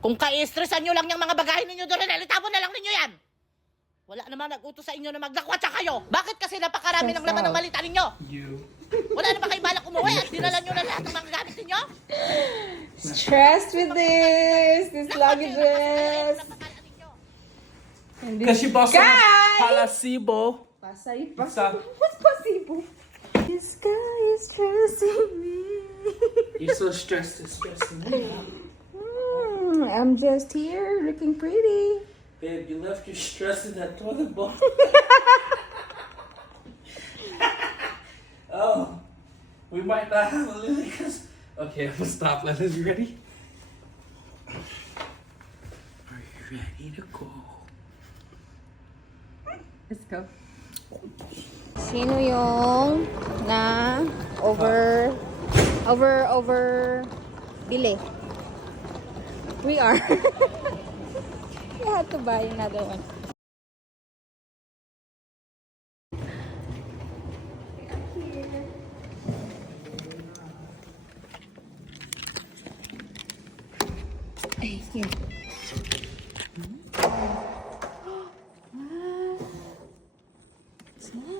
Kung ka-stressan nyo lang yung mga bagahin ninyo doon, itapon na lang ninyo yan. Wala naman nag-utos sa inyo na magdakwatsa kayo. Bakit kasi napakarami ng laman ng malita ninyo? Wala na ba kayo balak umuwi at dinala nyo na lahat ng mga gamit ninyo? Stressed with this luggages. Because she bought some Palasibo. Pasay. Sa- What's pasibo? This guy is stressing me. You're so stressed, it's stressing me out. I'm just here looking pretty. Babe, you left your stress in that toilet bowl. Oh, we might not have a little because. Okay, I'm gonna stop. Let us. You ready? Are you ready to go? Let's go. Sino yung na over bili? We are. We had to buy another one. Ay, here. Wow. It's nice.